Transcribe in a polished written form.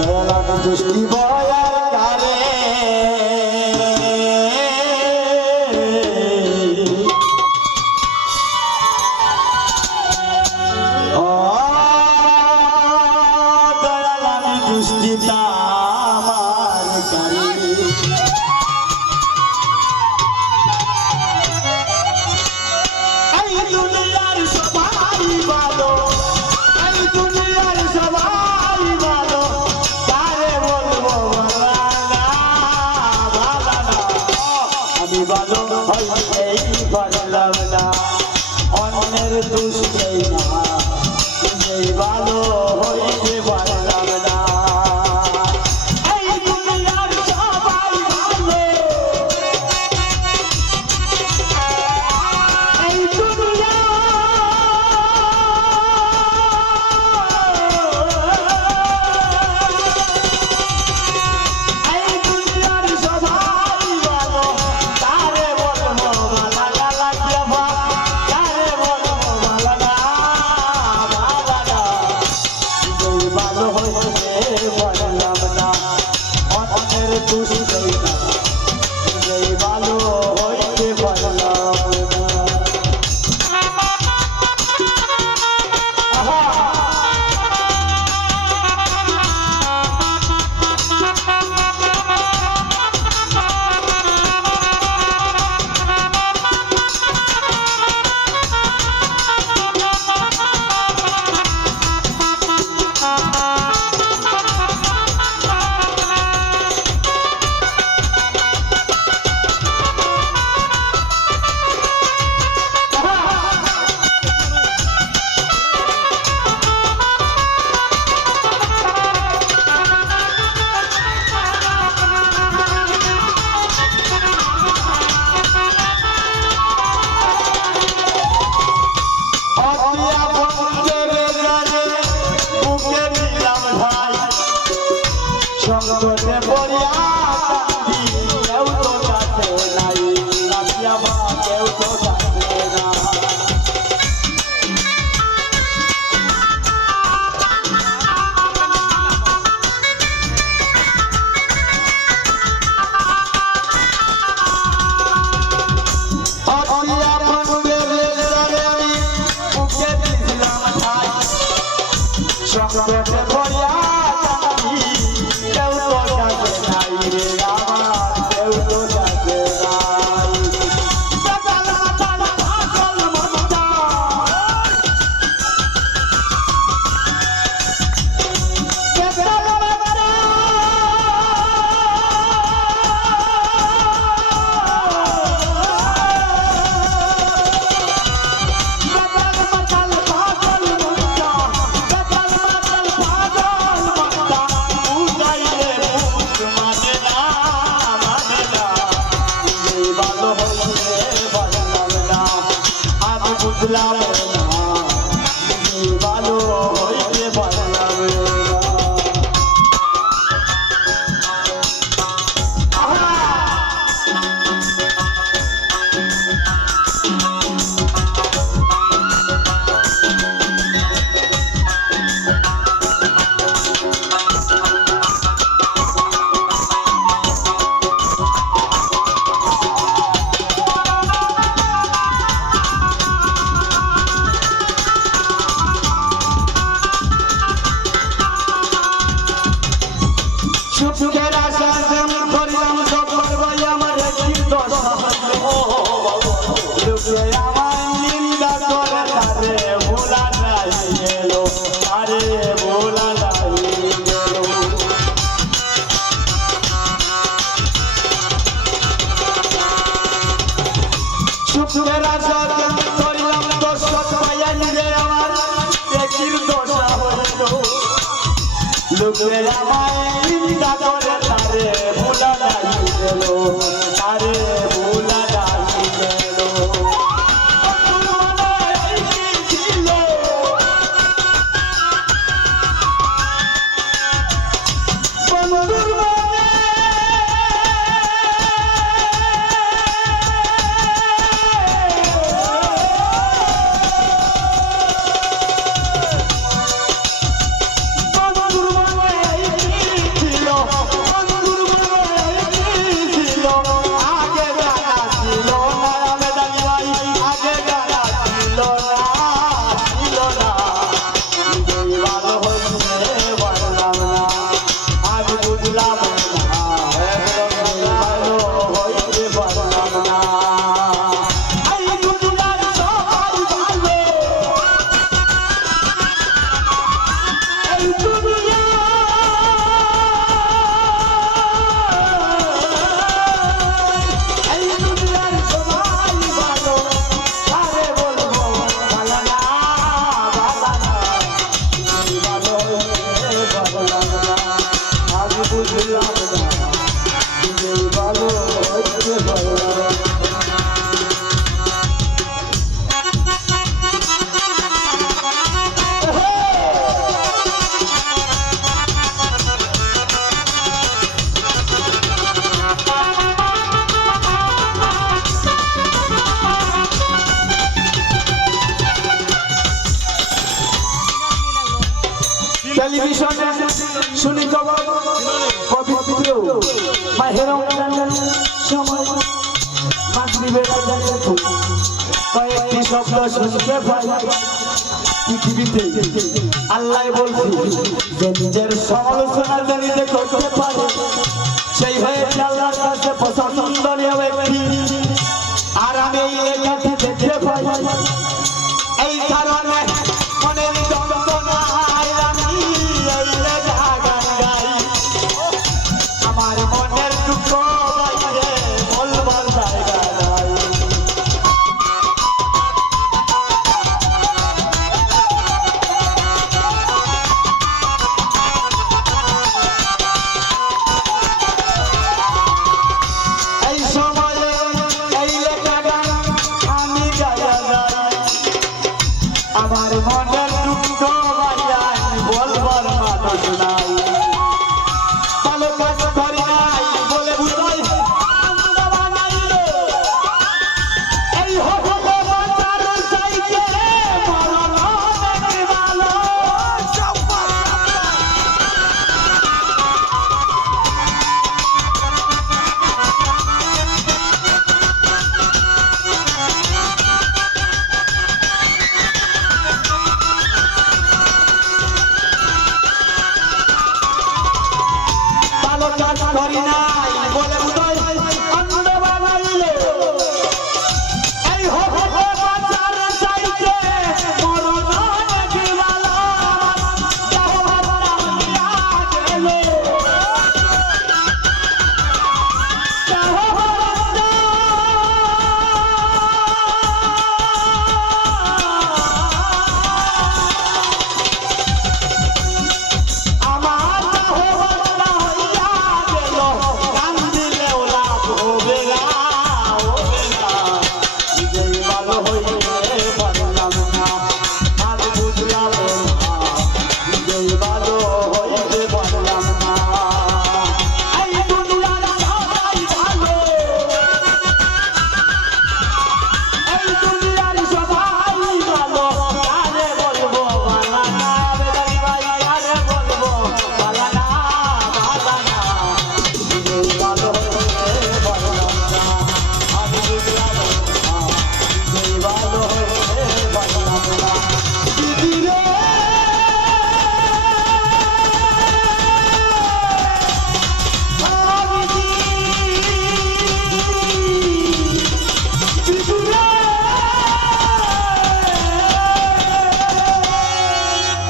দুষ্টি বয়ার কারে ও দয়াল আমি দুষ্টি তামার কারে এই দুনিয়ার সবাই ভালো এই দুনিয়ার সবাই ভালো কারে বলবো আমি ভালো হইতেই পারলাম না অন্যের দুষ্টেই না নিজেই ভালো হইতে পারলাম না এই দুনিয়ার সবাই ভালো এই দুনিয়া এই দুনিয়ার সবাই ভালো কারে বলবো ভালা গালা কেবা কারে বলবো ভালা না ভালা না নিজেই ভালো হইতে পারলাম না অন্যের দুষ্টেই না নিজেই ভালো হইতে পারলাম না সংকটে পড়িয়া কাঁদি কেউ তো কাছে নাই রাখিয়া মা কেউ তো কাছে না অতিয়া বন্ধের জানে আমি বুকে দিলাম ঠাই সংকটে পড়িয়া কাঁদি কেউ তো কাছে নাই রে আমার কেউ তো কাছে নাই বেতাল মাতাল পাগল মনটা বেতাল মাতাল পাগল মনটা বেতাল মাতাল পাগল মনটা উড়াইলে ভূত মানে না নিজেই ভালো হইতে পারলাম না আমি বুঝলাম না নিজেই ভালো হইতে পারলাম না সুখের আশা যেমন করিলাম সফল ভাই আমার একটি দশা লোকে আমার নিন্দা করে তারে ভোলা নাই গেল আরে ভোলা নাই গেল সুখের আশা যেমন করিলাম দশা পাইয়া নিজে আমার একটি দশা হইল লোকে আমায় নিন্দা করে তারে ভোলা নাই গেল তারে ভোলা নাই গেল বন্ধুর মনে বন্ধুর মনে টেলিভিশনে শুনি খবর পবিত্র মাহে রমজানের সময় মাগরিবের আজানের কয়েকটি শব্দ শুনতে পাই পৃথিবীতে। আল্লাহ বলছে যে নিজের সমালোচনা জানিতে করতে পারে সেই হয়েছে আল্লাহর কাছে পছন্দনীয় ব্যক্তি। আর আমি এই কাছে দেখতে পাই এই কারণে মনের যন্ত্রণায় আমি এই গান গাই। আমার মনের দুঃখ বাইরে বলবার জায়গা নাই। এই সময়ে এই লেখা গান আমি গায়া যাই। আমার মনের দুঃখ বাইরে বলবার মানুষ নাই। ভালো কাজ করি নাই বলে বুঝাই আন্দা বানাইলো। এই হলো বাঁচার চাইতে মরণ অনেক ভালো। ভালো কাজ করি নাই বলে